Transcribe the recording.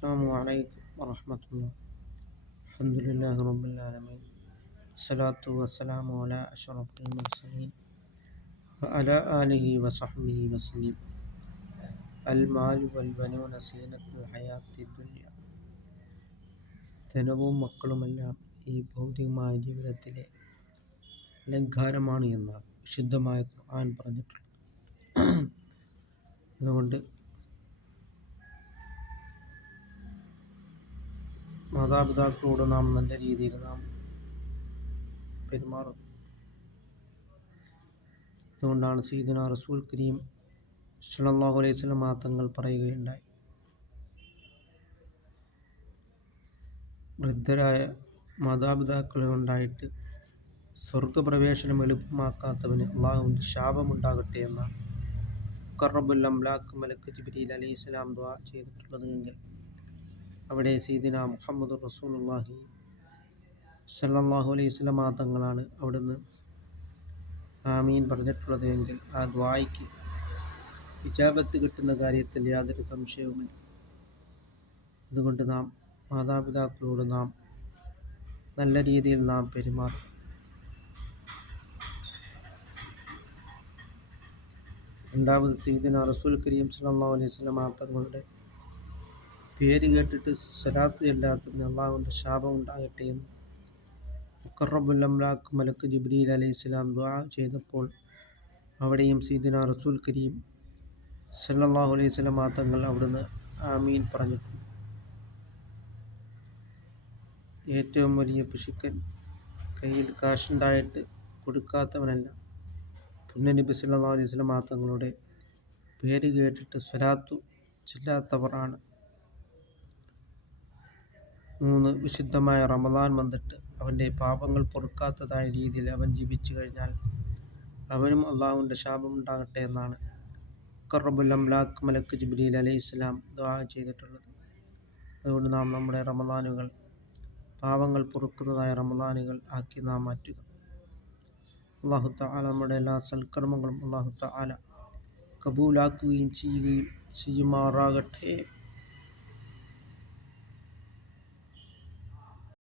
السلام عليكم ورحمة الله. الحمد لله رب العالمين. الصلاة والسلام على أشرف المرسلين وعلى آله وصحبه وسلم. المال والبنون زينة الحياة الدنيا. ധനവും മക്കളുമെല്ലാം ഈ ഭൗതികമായ ജീവിതത്തിലെ അലങ്കാരമാണ് എന്നാണ് വിശുദ്ധമായ ഖുർആൻ പറഞ്ഞിട്ടുള്ളത്. അതുകൊണ്ട് മാതാപിതാക്കളോട് നാം നല്ല രീതിയിൽ നാം പെരുമാറും. അതുകൊണ്ടാണ് സയ്യിദുനാ റസൂൽ കരീം സ്വല്ലല്ലാഹു അലൈഹി വസല്ലം തങ്ങൾ പറയുകയുണ്ടായി, വൃദ്ധരായ മാതാപിതാക്കളെ ഉണ്ടായിട്ട് സ്വർഗപ്രവേശനം എളുപ്പമാക്കാത്തവന് അള്ളാഹുവിൻ്റെ ശാപമുണ്ടാകട്ടെ എന്നാണ് മുഖറബുൽ അംലാക്ക് മലക്ക് ജിബ്രീൽ അലൈഹിസ്സലാം ദുആ ചെയ്തിട്ടുള്ളത് എങ്കിൽ അവിടെ സയ്യിദുനാ മുഹമ്മദ് റസൂലുള്ളാഹി സ്വല്ലല്ലാഹു അലൈഹി വസല്ലം തങ്ങളാണ് അവിടുന്ന് ആമീൻ പറഞ്ഞിട്ടുള്ളത് എങ്കിൽ ആ ദുആയ്ക്ക് ഇജാബത്ത് കിട്ടുന്ന കാര്യത്തിൽ യാതൊരു സംശയവുമില്ല. അതുകൊണ്ട് നാം മാതാപിതാക്കളോട് നാം നല്ല രീതിയിൽ നാം പെരുമാറും. രണ്ടാമത് സയ്യിദുനാ റസൂൽ കരീം സ്വല്ലല്ലാഹു അലൈഹി വസല്ലം തങ്ങളുടെ പേര് കേട്ടിട്ട് സ്വലാത്ത് ചൊല്ലാത്തതിന് അള്ളാഹുവിൻ്റെ ശാപം ഉണ്ടാകട്ടെ എന്ന് മുഖറബുൽ അംലാക്ക് മലക്ക് ജിബ്രീൽ അലൈഹിസ്സലാം ദുആ ചെയ്തപ്പോൾ അവിടെയും സയ്യിദുനാ റസൂൽ കരീം സ്വല്ലല്ലാഹു അലൈഹി വസല്ലം തങ്ങൾ അവിടുന്ന് ആമീൻ പറഞ്ഞിട്ടുണ്ട്. ഏറ്റവും വലിയ പിശുക്കൻ കയ്യിൽ കാശുണ്ടായിട്ട് കൊടുക്കാത്തവനല്ല, പുണ്യനബി സല്ലല്ലാഹു അലൈഹി വസല്ലം തങ്ങളുടെ പേര് കേട്ടിട്ട് സ്വലാത്തു ചൊല്ലാത്തവരാണ്. 3. വിശുദ്ധമായ റമദാൻ വന്നിട്ട് അവൻ്റെ പാപങ്ങൾ പൊറുക്കാത്തതായ രീതിയിൽ അവൻ ജീവിച്ചു കഴിഞ്ഞാൽ അവനും അള്ളാഹുവിൻ്റെ ശാപമുണ്ടാകട്ടെ എന്നാണ് മുഖറബുൽ അംലാക്ക് മലക്ക് ജിബ്രീൽ അലൈഹിസ്സലാം ദുആ ചെയ്തിട്ടുള്ളത്. അതുകൊണ്ട് നാം നമ്മുടെ റമദാനുകൾ പാവങ്ങൾ പൊറുക്കുന്നതായ റമദാനുകൾ ആക്കി നാം മാറ്റുക. അല്ലാഹു തആല നമ്മുടെ എല്ലാ സൽക്കർമ്മങ്ങളും അല്ലാഹു തആല കബൂലാക്കുകയും ചെയ്യുമാറാകട്ടെ.